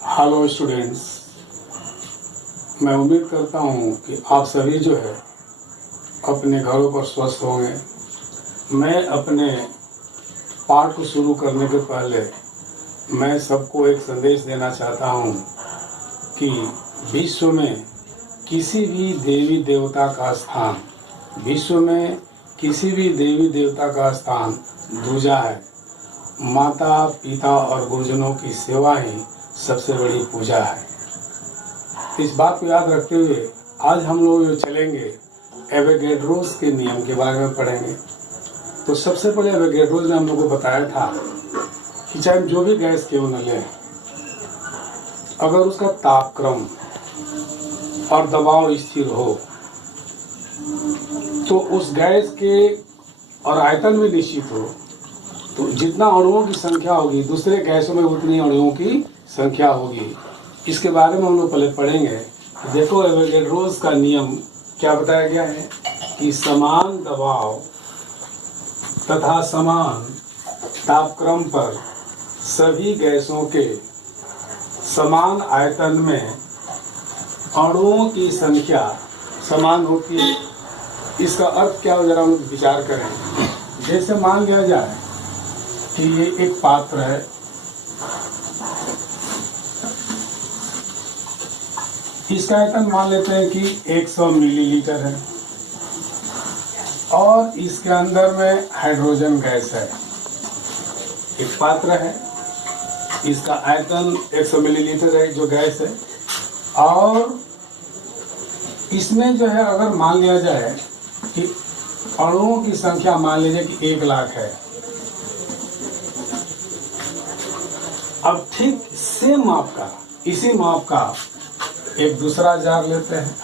Hello students, मैं उम्मीद करता हूँ कि आप सभी जो है अपने घरों पर स्वस्थ होंगे। मैं अपने पाठ को शुरू करने के पहले मैं सबको एक संदेश देना चाहता हूँ कि विश्व में किसी भी देवी देवता का स्थान दूजा है। माता पिता और गुरुजनों की सेवा ही सबसे बड़ी पूजा है। इस बात को याद रखते हुए आज हम लोग जो चलेंगे एवोगैड्रोस के नियम के बारे में पढ़ेंगे। तो सबसे पहले एवोगैड्रोस ने हम लोग को बताया था कि चाहे जो भी गैस क्यों न लें, अगर उसका तापक्रम और दबाव स्थिर हो तो उस गैस के और आयतन भी निश्चित हो, तो जितना अणुओं की संख्या होगी दूसरे गैसों में उतनी अणुओं की संख्या होगी। इसके बारे में हम लोग पहले पढ़ेंगे। देखो एवोगैड्रोस का नियम क्या बताया गया है कि समान दबाव तथा समान तापक्रम पर सभी गैसों के समान आयतन में अणुओं की संख्या समान होती है। इसका अर्थ क्या हो, जरा हम विचार करें। जैसे मान लिया जाए कि ये एक पात्र है, इसका आयतन मान लेते हैं कि 100 मिलीलीटर है और इसके अंदर में हाइड्रोजन गैस है। एक पात्र है, इसका आयतन 100 मिलीलीटर है जो गैस है, और इसमें जो है अगर मान लिया जाए कि अणुओं की संख्या मान लीजिए कि 1 लाख है। अब ठीक इसी माप का एक दूसरा जार लेते हैं।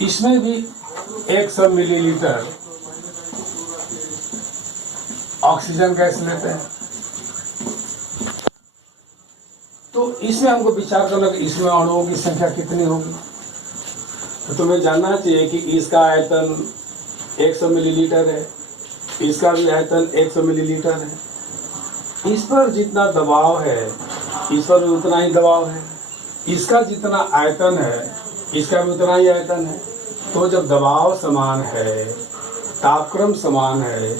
इसमें भी 100 मिलीलीटर ऑक्सीजन गैस लेते हैं। तो इसमें हमको विचार करना कि इसमें अणुओं की संख्या कितनी होगी। तो तुम्हें जानना चाहिए कि इसका आयतन 100 मिलीलीटर है, इसका भी आयतन 100 मिलीलीटर है। इस पर जितना दबाव है इस पर भी उतना ही दबाव है, इसका जितना आयतन है इसका भी उतना ही आयतन है। तो जब दबाव समान है, तापक्रम समान है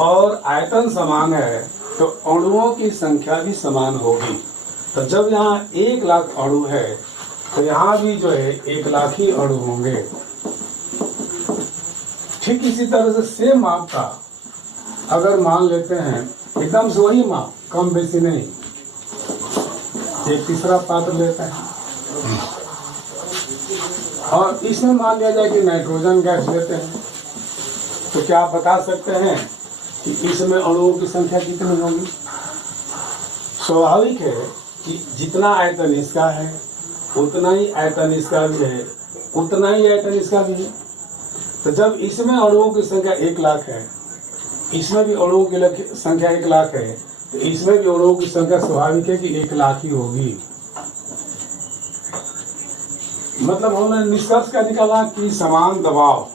और आयतन समान है तो अणुओं की संख्या भी समान होगी। तो जब यहाँ 1 लाख अणु है तो यहाँ भी जो है 1 लाख ही अणु होंगे। ठीक इसी तरह से सेम माप का अगर मान लेते हैं, एकदम से वही माप, कम बेसी नहीं, एक तीसरा पात्र लेते हैं और इसमें मान लिया जाए कि नाइट्रोजन गैस लेते हैं। तो क्या आप बता सकते हैं कि इसमें अणुओं की संख्या कितनी होगी? स्वाभाविक है कि जितना आयतन इसका है उतना ही आयतन इसका भी है, उतना ही आयतन इसका भी है। तो जब इसमें अणुओं की संख्या 1 लाख है, इसमें भी अणुओं की संख्या 1 लाख है, तो इसमें भी अणुओं की संख्या स्वाभाविक है कि 1 लाख ही होगी। मतलब हमने निष्कर्ष क्या निकाला कि समान दबाव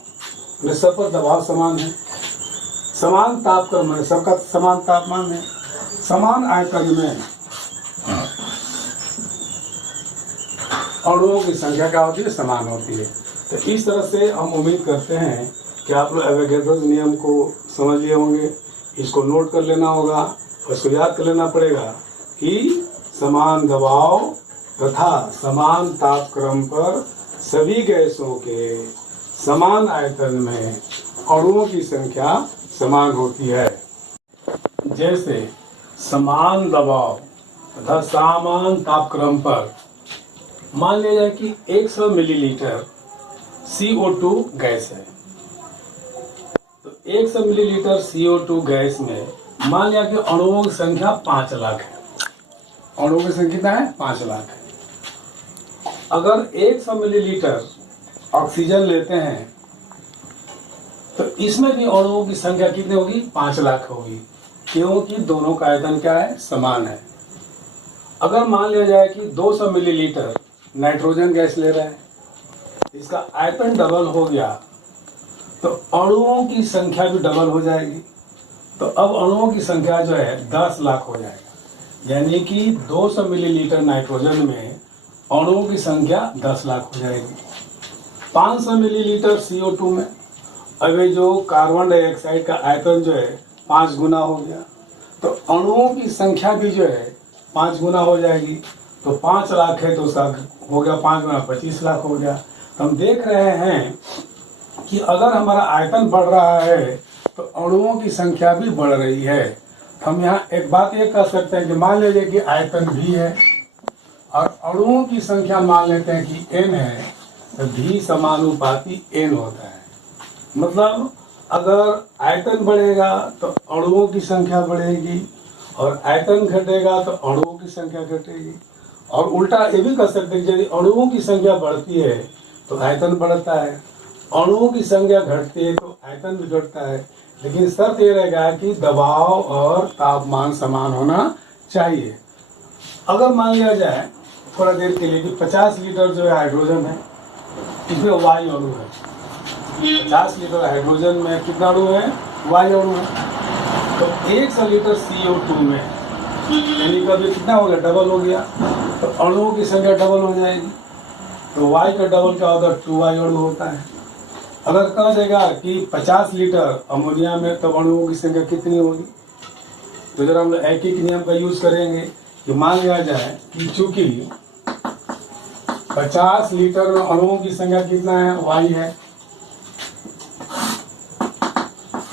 में सब पर दबाव समान है, समान तापक्रम है, सबका समान तापमान है, समान आयतन में अणुओं की संख्या क्या होती है? समान होती है। तो इस तरह से हम उम्मीद करते हैं कि आप लोग एवोगैड्रोस नियम को समझ लिए होंगे। इसको नोट कर लेना होगा और इसको याद कर लेना पड़ेगा कि समान दबाव तथा समान तापक्रम पर सभी गैसों के समान आयतन में अणुओं की संख्या समान होती है। जैसे समान दबाव तथा समान तापक्रम पर मान लिया जाए कि 100 मिलीलीटर CO2 गैस है। तो 100 मिलीलीटर CO2 गैस में मान लिया कि अणुओं की संख्या 5 लाख है। अणुओं की संख्या कितना है? 5 लाख है। अगर 100 मिलीलीटर ऑक्सीजन लेते हैं तो इसमें भी अणुओं की संख्या कितनी होगी? 5 लाख होगी, क्योंकि दोनों का आयतन क्या है? समान है। अगर मान लिया जाए कि 200 मिलीलीटर नाइट्रोजन गैस ले रहे हैं, इसका आयतन डबल हो गया तो अणुओं की संख्या भी डबल हो जाएगी। तो अब अणुओं की संख्या जो है 10 लाख हो जाएगा, यानी कि 200 मिलीलीटर नाइट्रोजन में अणुओं की संख्या 10 लाख हो जाएगी। 500 मिलीलीटर CO2 में अब ये जो कार्बन डाइऑक्साइड का आयतन जो है 5 गुना हो गया, तो अणुओं की संख्या भी जो है 5 गुना हो जाएगी। तो 5 लाख है तो उसका हो गया 5 गुना 25 लाख हो गया। तो हम देख रहे हैं कि अगर हमारा आयतन बढ़ रहा है तो अणुओं की संख्या भी बढ़ रही है। हम यहाँ एक बात ये कह सकते हैं कि मान लीजिए कि आयतन भी है और अणुओं की संख्या मान लेते हैं कि n है, तो भी समानुपाती n होता है। मतलब अगर आयतन बढ़ेगा तो अणुओं की संख्या बढ़ेगी और आयतन घटेगा तो अणुओं की संख्या घटेगी। और उल्टा ये भी कह सकते हैं कि यदि अणुओं की संख्या बढ़ती है तो आयतन बढ़ता है, अणुओं की संख्या घटती है तो आयतन भी घटता है। लेकिन शर्त ये रहेगा कि दबाव और तापमान समान होना चाहिए। अगर मान लिया जाए थोड़ा देर के लिए कि 50 लीटर जो है हाइड्रोजन है, इसमें वायु अणु है। 50 लीटर हाइड्रोजन में कितना अणु है? वायु अणु है। तो 100 लीटर CO2 में यानी कभी कितना हो गया? डबल हो गया। तो अणुओं की संख्या डबल हो जाएगी। तो वायु का डबल क्या होता है? 2 वायु अणु होता है। अगर कह देगा कि 50 लीटर अमोनिया में तो अणुओं की संख्या कितनी होगी, तो जरा हम एक ही नियम का यूज करेंगे कि मान लिया जाए कि चूंकि 50 लीटर में अणुओं की संख्या कितना है? वाई है,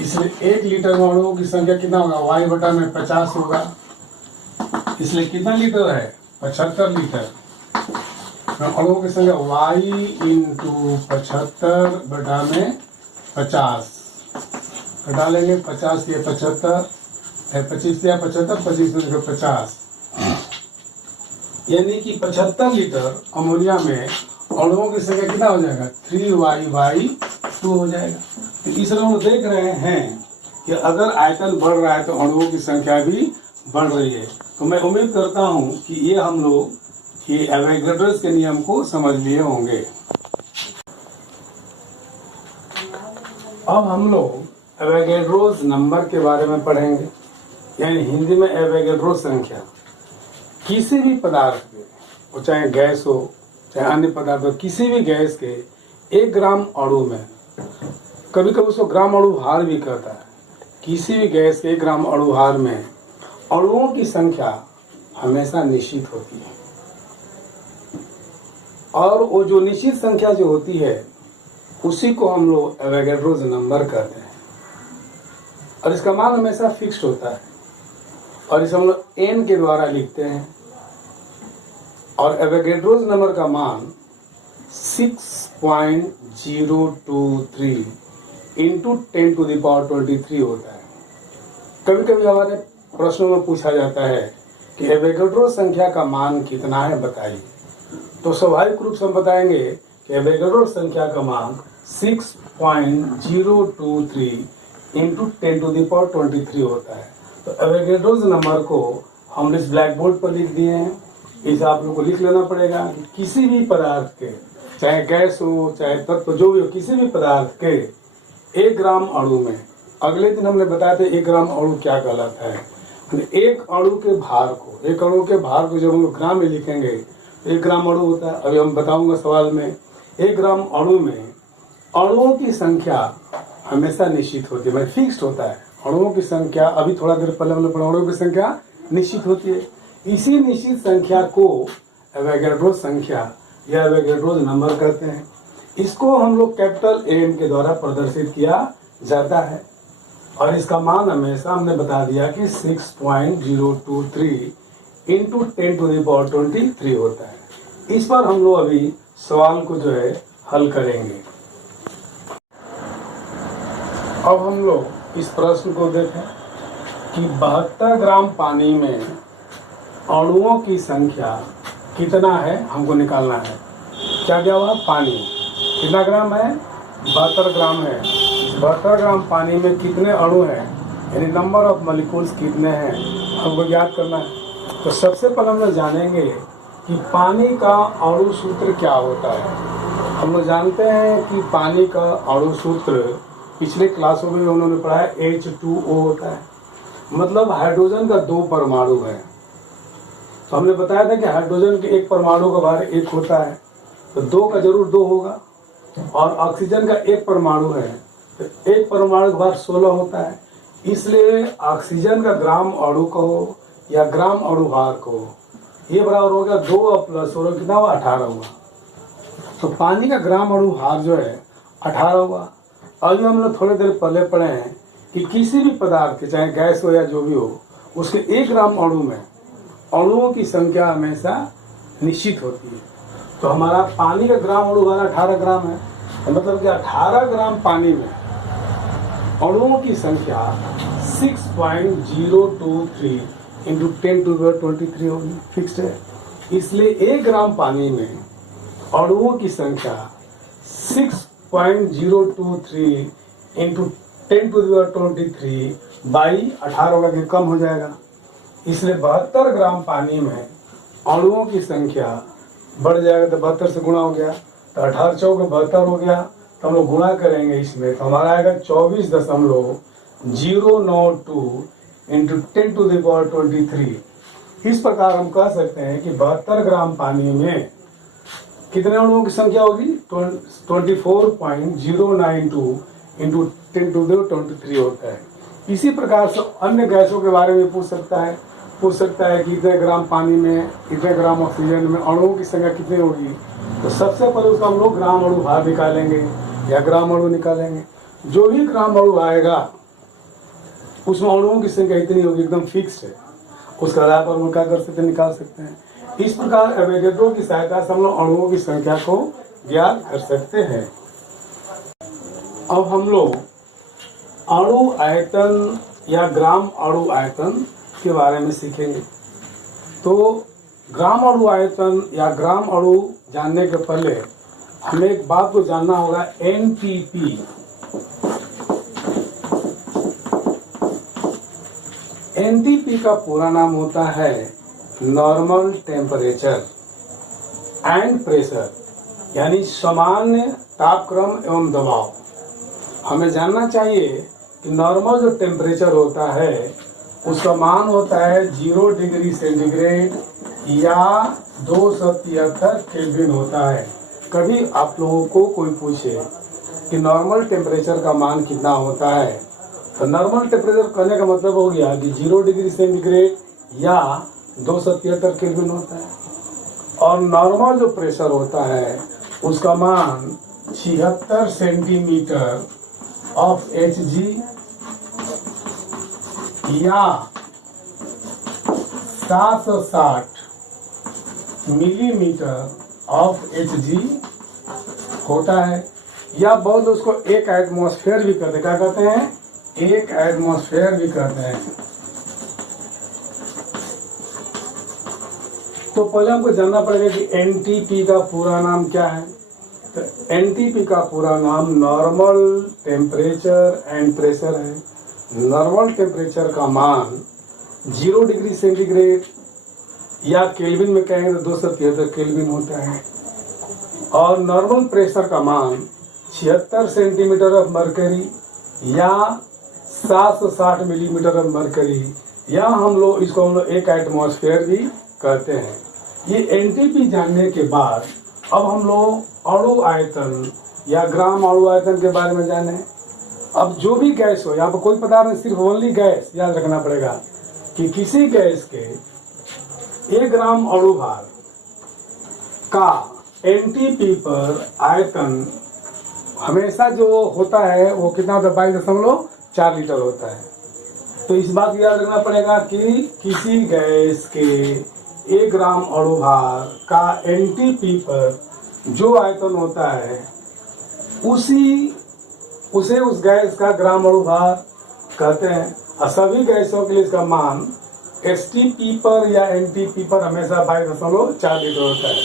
इसलिए 1 लीटर में अणुओं की संख्या कितना होगा? वाई बटा में 50 होगा। इसलिए कितना लीटर है? 75 लीटर। अणुओं की संख्या वाई इंटू 75 बटा में 50 घटा लेंगे। 50 दिया 75 है, 25 दिया 75, 25 में 50, यानी कि 75 लीटर अमोनिया में अणुओं की संख्या कितना हो जाएगा? 3y/2 हो जाएगा। तो इस तरह हम देख रहे हैं कि अगर आयतन बढ़ रहा है तो अणुओं की संख्या भी बढ़ रही है। तो मैं उम्मीद करता हूं कि ये हम लोग ये एवोगैड्रोस के नियम को समझ लिए होंगे। अब हम लोग एवोगैड्रोस नंबर के बारे में पढ़ेंगे, यानी हिंदी में एवोगैड्रोस संख्या। किसी भी पदार्थ के, वो चाहे गैस हो चाहे अन्य पदार्थ हो, किसी भी गैस के 1 ग्राम अणु में, कभी कभी उसको ग्राम अणु भार भी कहता है, किसी भी गैस के 1 ग्राम अणु भार में अणुओं की संख्या हमेशा निश्चित होती है। और वो जो निश्चित संख्या जो होती है उसी को हम लोग एवोगैड्रोस नंबर कहते हैं। और इसका मान हमेशा फिक्स्ड होता है और इसे हम लोग n के द्वारा लिखते हैं। और एवोगैड्रोस नंबर का मान 6.023 इंटू 10⁻23 होता है। कभी कभी हमारे प्रश्नों में पूछा जाता है कि एवोगैड्रोस संख्या का मान कितना है, बताइए। तो स्वाभाविक रूप से हम बताएंगे कि एवोगैड्रोस संख्या का मान 6.023 इंटू 10⁻23 होता है। तो एवोगैड्रोस नंबर को हम इस ब्लैक बोर्ड पर लिख दिए हैं। इसे आप लोग को लिख लेना पड़ेगा कि किसी भी पदार्थ के, चाहे गैस हो चाहे तत्व जो भी हो, किसी भी पदार्थ के 1 ग्राम अणु में, अगले दिन हमने बताया था 1 ग्राम अणु क्या कहलाता है। एक अणु के भार को, एक अणु के भार को जब हम लोग ग्राम में लिखेंगे तो 1 ग्राम अणु होता है। अभी हम बताऊंगा सवाल में। 1 ग्राम अणु में अणुओं की संख्या हमेशा निश्चित होती है, फिक्स्ड होता है। अणुओं की संख्या, अभी थोड़ा देर पहले हमने पढ़ा, अणुओं की संख्या निश्चित होती है। इसी निश्चित संख्या को एवोगैड्रोस संख्या या एवोगैड्रोस नंबर कहते हैं। इसको हम लोग कैपिटल एन के द्वारा प्रदर्शित किया जाता है और इसका मान हमेशा हमने बता दिया कि 6.023 इंटू 10⁻23 होता है। इस पर हम लोग अभी सवाल को जो है हल करेंगे। अब हम लोग इस प्रश्न को देखें कि 72 ग्राम पानी में अणुओं की संख्या कितना है, हमको निकालना है। क्या क्या हुआ? पानी कितना ग्राम है? 72 ग्राम है। 72 ग्राम पानी में कितने अणु हैं, यानी नंबर ऑफ मॉलिक्यूल्स कितने हैं, हमको ज्ञात करना है। तो सबसे पहले हम लोग जानेंगे कि पानी का अणु सूत्र क्या होता है। हम लोग जानते हैं कि पानी का अणु सूत्र पिछले क्लासों में उन्होंने पढ़ा है H2O होता है, मतलब हाइड्रोजन का 2 परमाणु है। तो हमने बताया था कि हाइड्रोजन के एक परमाणु का भार 1 होता है, तो 2 का जरूर 2 होगा। और ऑक्सीजन का 1 परमाणु है, तो 1 परमाणु का भार 16 होता है। इसलिए ऑक्सीजन का ग्राम अणु कहो या ग्राम अणु भार कहो, ये बराबर हो गया 2 + 16 कितना हुआ, 18 हुआ। तो पानी का ग्राम अणु भार जो है 18 हुआ। अभी हम लोग थोड़ी देर पहले पढ़े हैं कि किसी भी पदार्थ के, चाहे गैस हो या जो भी हो, उसके 1 ग्राम अणु में अणुओं की संख्या हमेशा निश्चित होती है। तो हमारा पानी का ग्राम अणु भार 18 ग्राम है, तो मतलब कि 18 ग्राम पानी में अणुओं की संख्या 6.023 इंटू 10⁻23 होगी, फिक्स्ड है। इसलिए 1 ग्राम पानी में अणुओं की संख्या 6.023 इंटू 10⁻23 बाई 18 होगा, कि कम हो जाएगा। इसलिए 72 ग्राम पानी में अणुओं की संख्या बढ़ जाएगा, तो 72 से गुणा हो गया, तो 18 चौक 72 हो गया। तो हम लोग गुणा करेंगे इसमें, तो हमारा आएगा 24.092 इंटू 10⁻23। इस प्रकार हम कह सकते हैं कि 72 ग्राम पानी में कितने अणुओं की संख्या होगी, 24.092 इंटू 10⁻23 होता है। इसी प्रकार से अन्य गैसों के बारे में पूछ सकता है कि इतने ग्राम पानी में, इतने ग्राम ऑक्सीजन में अणुओं की संख्या कितनी होगी। तो सबसे पहले उसका हम लोग ग्राम अणु भार निकालेंगे या ग्राम अणु निकालेंगे। जो भी ग्राम अणु आएगा उसमें अणुओं की संख्या इतनी होगी, एकदम फिक्स है। उसके आधार पर हम क्या कर सकते हैं, निकाल सकते हैं। इस प्रकार एवोगैड्रो की सहायता से हम लोग अणुओं की संख्या को ज्ञात कर सकते हैं। अब हम लोग अणु आयतन या ग्राम अणु आयतन के बारे में सीखेंगे। तो ग्राम अणु आयतन या ग्राम अणु जानने के पहले हमें एक बात को जानना होगा, एनटीपी। एनटीपी का पूरा नाम होता है नॉर्मल टेम्परेचर एंड प्रेशर, यानी सामान्य तापक्रम एवं दबाव। हमें जानना चाहिए कि नॉर्मल जो टेम्परेचर होता है उसका मान होता है 0 डिग्री सेंटीग्रेड या 273 केल्विन होता है। कभी आप लोगों को कोई पूछे कि नॉर्मल टेम्परेचर का मान कितना होता है, तो नॉर्मल टेम्परेचर कहने का मतलब हो गया कि 0 डिग्री सेंटीग्रेड या 273 केल्विन होता है। और नॉर्मल जो प्रेशर होता है उसका मान 76 सेंटीमीटर ऑफ Hg या 760 मिलीमीटर ऑफ Hg होता है। या बहुत उसको 1 एटमॉस्फेयर भी कहते हैं। क्या कहते हैं, 1 एटमॉस्फेयर भी कहते हैं। तो पहले हमको जानना पड़ेगा कि एनटीपी का पूरा नाम क्या है। तो एनटीपी का पूरा नाम नॉर्मल टेम्परेचर एंड प्रेशर है। नॉर्मल टेम्परेचर का मान 0 डिग्री सेंटीग्रेड या केल्विन में कहेंगे तो 273 केल्विन होता है। और नॉर्मल प्रेशर का मान 76 सेंटीमीटर ऑफ मरकरी या 760 मिलीमीटर ऑफ मरकरी, या हम लोग 1 एटमॉस्फेयर भी कहते हैं। ये एनटीपी जानने के बाद अब हम लोग अणु आयतन या ग्राम अणु आयतन के बारे में जाने। अब जो भी गैस हो, यहाँ पर कोई पदार्थ नहीं, सिर्फ ओनली गैस याद रखना पड़ेगा कि किसी गैस के 1 ग्राम अणु भार का एनटीपी पर आयतन हमेशा जो होता है वो कितना होता है, 22.4 लीटर होता है। तो इस बात को याद रखना पड़ेगा कि किसी गैस के 1 ग्राम अणु भार का एनटीपी पर जो आयतन होता है उसे उस गैस का ग्राम अणु भार कहते हैं। और सभी गैसों के लिए इसका मान एसटीपी पर या एनटीपी पर हमेशा 22.4 लीटर होता है।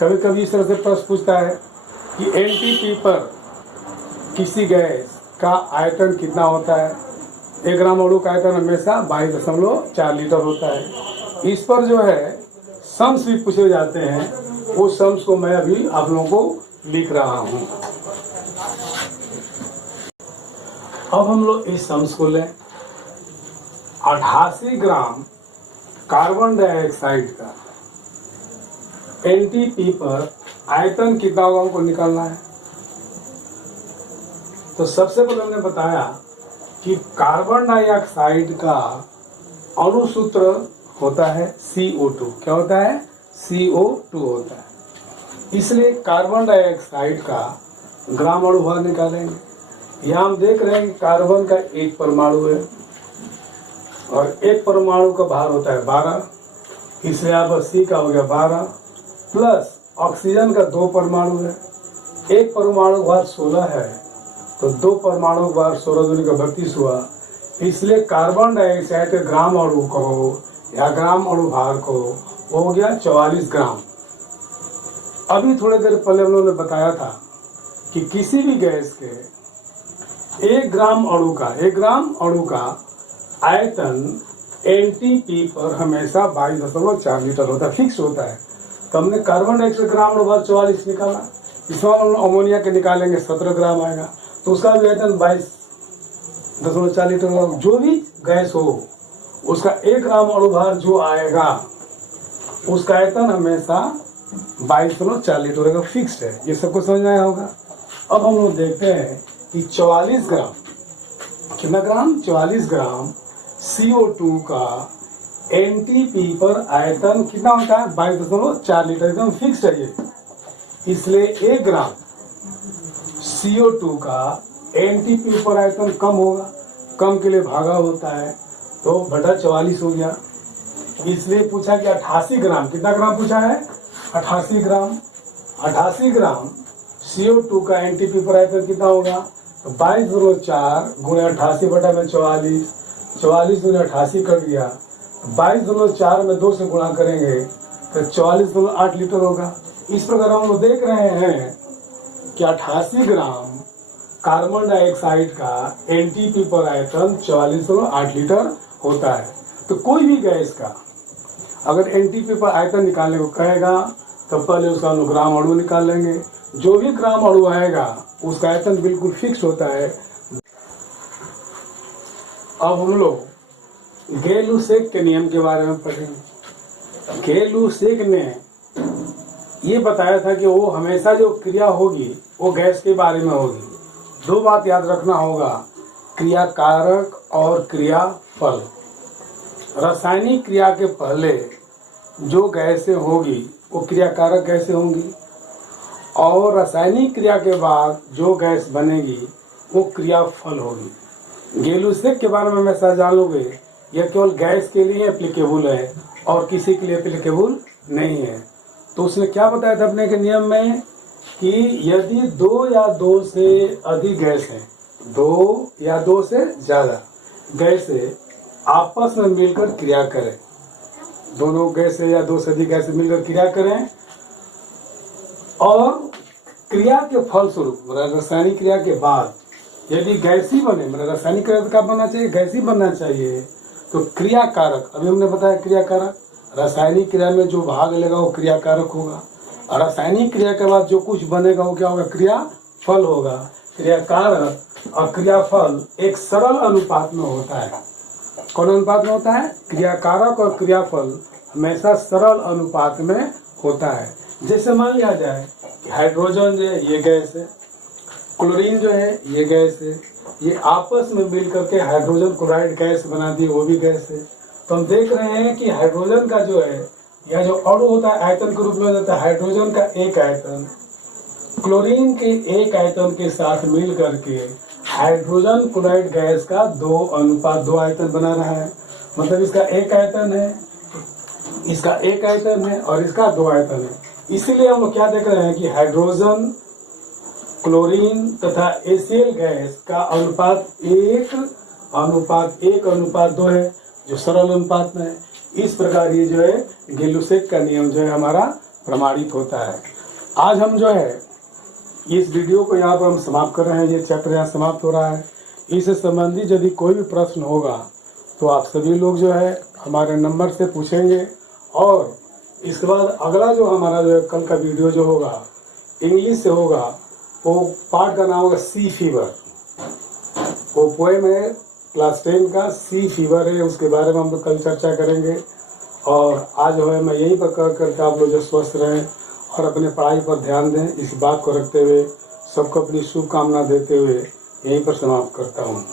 कभी कभी इस तरह से प्रश्न पूछता है कि एनटीपी पर किसी गैस का आयतन कितना होता है। 1 ग्राम अणु का आयतन हमेशा 22.4 लीटर होता है। इस पर जो है सम्स भी पूछे जाते हैं, वो सम्स को मैं अभी आप लोगों को लिख रहा हूँ। अब हम लोग इस सम्स को लें। 88 ग्राम कार्बन डाइऑक्साइड का एनटीपी पर आयतन कितना होगा हमको निकालना है। तो सबसे पहले हमने बताया कि कार्बन डाइऑक्साइड का अणु सूत्र होता है CO2। क्या होता है? CO2 होता है। इसलिए कार्बन डाइऑक्साइड का ग्राम अणु भार निकालेंगे। यहाँ हम देख रहे हैं कि कार्बन का एक परमाणु है और एक परमाणु का भार होता है 12, इसलिए यहाँ पर C का हो गया 12 प्लस ऑक्सीजन का 2 परमाणु है, एक परमाणु भार 16 है, तो 2 परमाणु भार 16 दूनी का 32 हुआ। इसलिए कार्बन डाइऑक्साइड के ग्राम अणु को या ग्राम अणु भार को हो गया 44 ग्राम। अभी थोड़ी देर पहले हम लोगों ने बताया था कि किसी भी गैस के 1 ग्राम अणु का आयतन एनटीपी पर हमेशा 22.4 लीटर होता है, फिक्स होता है। तो हमने कार्बन डाइऑक्साइड ग्राम अणु भार 44 निकाला, इसमें हम अमोनिया के निकालेंगे 17 ग्राम आएगा, तो उसका भी आयतन 22.4 लीटर होगा। जो भी गैस हो उसका 1 ग्राम अणु भार जो आएगा उसका आयतन हमेशा 22.4 लीटर होगा, फिक्स्ड है। ये सबको समझ में आया होगा। अब हम लोग देखते हैं कि 44 ग्राम, कितना ग्राम? 44 ग्राम CO2 का एनटीपी पर आयतन कितना होता है? 22.4 लीटर, एकदम फिक्स्ड है ये। इसलिए 1 ग्राम CO2 का एनटीपी पर आयतन कम होगा, कम के लिए भागा होता है, तो बटा 44 हो गया। इसलिए पूछा कि 88 ग्राम, कितना ग्राम पूछा है? 88 ग्राम। 88 ग्राम CO2 का एनटीपी पर आयतन कितना होगा? तो 22.4 गुणे 88 बटा में 44, 44 गुणे 88 कर दिया, 22.4 में 2 से गुणा करेंगे तो 44.8 लीटर होगा। इस प्रकार हम लोग देख रहे हैं कि 88 ग्राम कार्बन डाइऑक्साइड का एनटीपी पर आयतन 44.8 लीटर होता है। तो कोई भी गैस का अगर एनटीपी पर आयतन निकालने को कहेगा तो पहले उसका अनुग्राम अणु निकाल लेंगे। जो भी ग्राम अणु आएगा उसका आयतन बिल्कुल फिक्स होता है। अब हम लोग गै-लुसेक के नियम के बारे में पढ़ेंगे। गै-लुसेक ने ये बताया था कि वो हमेशा जो क्रिया होगी वो गैस के बारे में होगी। 2 बात याद रखना होगा, क्रिया कारक और क्रिया फल। रासायनिक क्रिया के पहले जो गैसें होगी वो क्रिया कारक गैसें होंगी और रासायनिक क्रिया के बाद जो गैस बनेगी वो क्रिया फल होगी। गै-लुसेक के बारे में हमेशा जान लोगे, यह केवल गैस के लिए एप्लीकेबल है और किसी के लिए एप्लीकेबल नहीं है। तो उसने क्या बताया था अपने के नियम में कि यदि 2 या 2 से अधिक गैस हैं, 2 या 2 से ज़्यादा गैसें आपस में मिलकर क्रिया करें, दोनों गैसें या 2 से अधिक गैसें मिलकर क्रिया करें और क्रिया के फलस्वरूप रासायनिक क्रिया के बाद यदि गैसी बने, रासायनिक क्रिया का बनना चाहिए, गैसी बनना चाहिए, तो क्रिया कारक, अभी हमने बताया क्रिया कारक, रासायनिक क्रिया में जो भाग लेगा वो क्रिया कारक होगा और रासायनिक क्रिया के बाद जो कुछ बनेगा वो क्या होगा? क्रिया फल होगा। क्रिया कारक और क्रिया फल एक सरल अनुपात में होता है। कौन अनुपात में होता है? क्रिया कारक और क्रिया फल हमेशा सरल अनुपात में होता है। जैसे मान लिया जाए कि हाइड्रोजन जो है ये गैस है, क्लोरीन जो है ये गैस है, ये आपस में मिल करके हाइड्रोजन क्लोराइड गैस बनाती है, वो भी गैस है। तो हम देख रहे हैं कि हाइड्रोजन का जो है या जो अणु होता है आयतन के रूप में जाता है, हाइड्रोजन का एक आयतन क्लोरीन के एक आयतन के साथ मिल करके हाइड्रोजन क्लोराइड गैस का 2:2 आयतन बना रहा है। मतलब इसका एक आयतन है, इसका एक आयतन है और इसका 2 आयतन है। इसीलिए हम लोग क्या देख रहे हैं कि हाइड्रोजन, क्लोरीन तथा एसियल गैस का अनुपात 1:1:2 है, जो सरल अनुपात में है। इस प्रकार ये जो है गै-लुसेक का नियम जो है हमारा प्रमाणित होता है। आज हम जो है इस वीडियो को यहाँ पर हम समाप्त कर रहे हैं, ये चैप्टर यहाँ समाप्त हो रहा है। इससे संबंधित यदि कोई भी प्रश्न होगा तो आप सभी लोग जो है हमारे नंबर से पूछेंगे और इसके बाद अगला जो हमारा जो है कल का वीडियो जो होगा इंग्लिश से होगा, वो पार्ट का नाम होगा सी फीवर। वो पोएम है क्लास 10 का सी फीवर है, उसके बारे में हम लोग कल चर्चा करेंगे। और आज जो है मैं यहीं पर कर करके आप लोग जो स्वस्थ रहें और अपने पढ़ाई पर ध्यान दें, इस बात को रखते हुए सबको अपनी शुभकामना देते हुए यहीं पर समाप्त करता हूँ।